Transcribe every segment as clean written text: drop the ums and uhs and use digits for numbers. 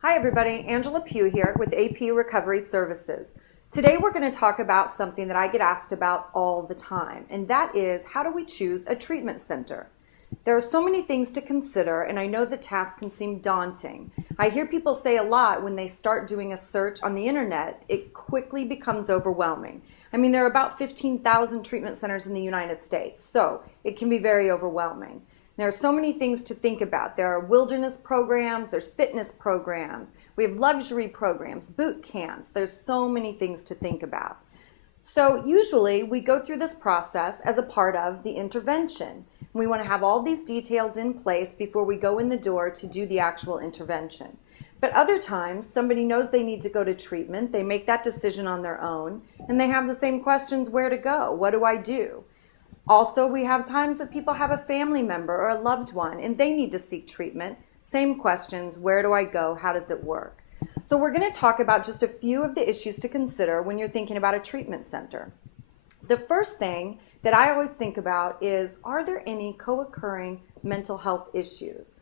Hi everybody, Angela Pugh here with AP Recovery Services. Today we're going to talk about something that I get asked about all the time, and that is how do we choose a treatment center? There are so many things to consider, and I know the task can seem daunting. I hear people say a lot when they start doing a search on the internet, it quickly becomes overwhelming. I mean, there are about 15,000 treatment centers in the United States, so it can be very overwhelming. There are so many things to think about. There are wilderness programs, there's fitness programs, we have luxury programs, boot camps. There's so many things to think about. So usually we go through this process as a part of the intervention. We want to have all these details in place before we go in the door to do the actual intervention. But other times somebody knows they need to go to treatment, they make that decision on their own, and they have the same questions: where to go? What do I do? Also, we have times that people have a family member or a loved one and they need to seek treatment. Same questions: where do I go? How does it work? So we're going to talk about just a few of the issues to consider when you're thinking about a treatment center. The first thing that I always think about is, are there any co-occurring mental health issues?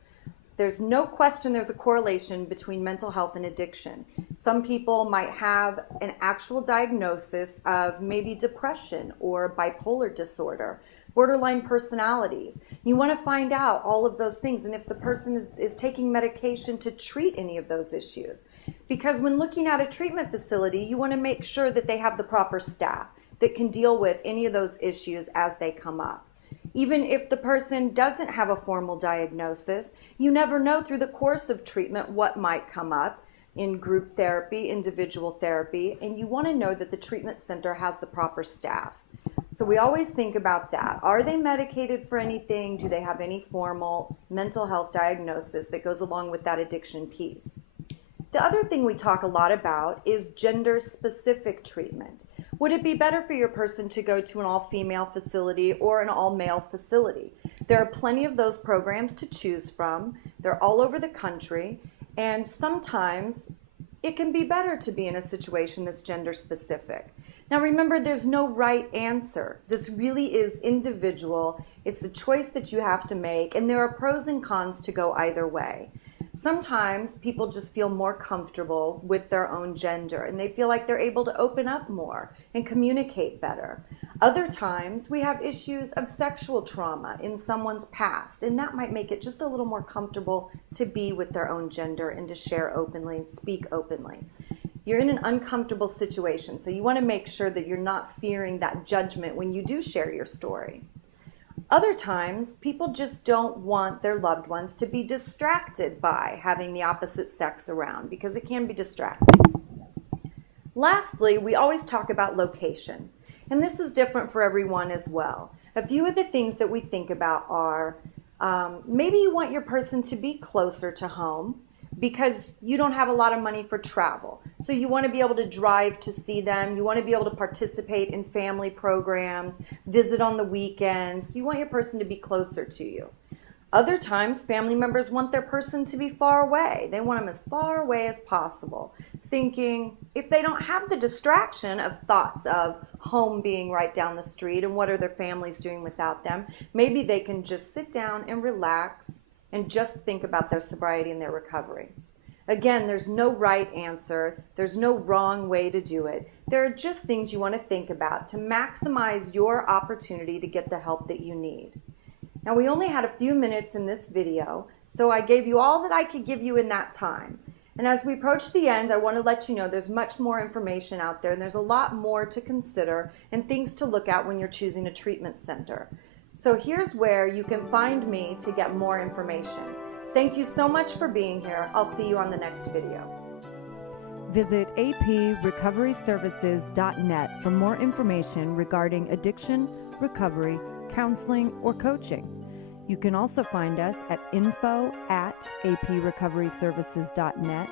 There's no question there's a correlation between mental health and addiction. Some people might have an actual diagnosis of maybe depression or bipolar disorder, borderline personalities. You want to find out all of those things and if the person is taking medication to treat any of those issues. Because when looking at a treatment facility, you want to make sure that they have the proper staff that can deal with any of those issues as they come up. Even if the person doesn't have a formal diagnosis, you never know through the course of treatment what might come up in group therapy, individual therapy, and you want to know that the treatment center has the proper staff. So we always think about that. Are they medicated for anything? Do they have any formal mental health diagnosis that goes along with that addiction piece? The other thing we talk a lot about is gender-specific treatment. Would it be better for your person to go to an all-female facility or an all-male facility? There are plenty of those programs to choose from. They're all over the country, and sometimes it can be better to be in a situation that's gender-specific. Now remember, there's no right answer. This really is individual. It's a choice that you have to make, and there are pros and cons to go either way. Sometimes people just feel more comfortable with their own gender and they feel like they're able to open up more and communicate better. Other times we have issues of sexual trauma in someone's past, and that might make it just a little more comfortable to be with their own gender and to share openly and speak openly. You're in an uncomfortable situation, so you want to make sure that you're not fearing that judgment when you do share your story. Other times, people just don't want their loved ones to be distracted by having the opposite sex around because it can be distracting. Lastly, we always talk about location, and this is different for everyone as well. A few of the things that we think about are maybe you want your person to be closer to home because you don't have a lot of money for travel. So you want to be able to drive to see them. You want to be able to participate in family programs, visit on the weekends. You want your person to be closer to you. Other times, family members want their person to be far away. They want them as far away as possible, thinking if they don't have the distraction of thoughts of home being right down the street and what are their families doing without them, maybe they can just sit down and relax and just think about their sobriety and their recovery. Again, there's no right answer. There's no wrong way to do it. There are just things you want to think about to maximize your opportunity to get the help that you need. Now, we only had a few minutes in this video, so I gave you all that I could give you in that time. And as we approach the end, I want to let you know there's much more information out there, and there's a lot more to consider and things to look at when you're choosing a treatment center. So here's where you can find me to get more information. Thank you so much for being here. I'll see you on the next video. Visit aprecoveryservices.net for more information regarding addiction, recovery, counseling, or coaching. You can also find us at info@aprecoveryservices.net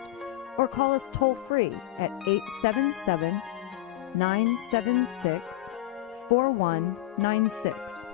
or call us toll-free at 877-976-4196.